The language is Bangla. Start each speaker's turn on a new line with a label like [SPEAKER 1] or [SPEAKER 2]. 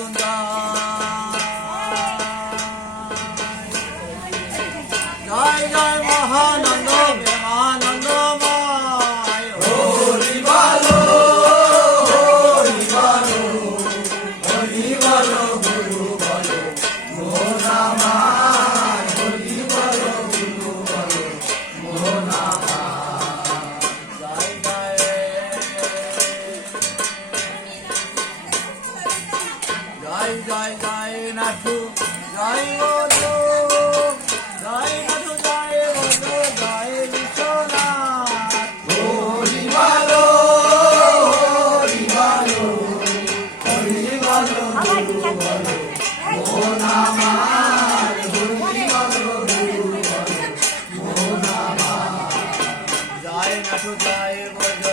[SPEAKER 1] donde Jai Nathu Jai Bhagavan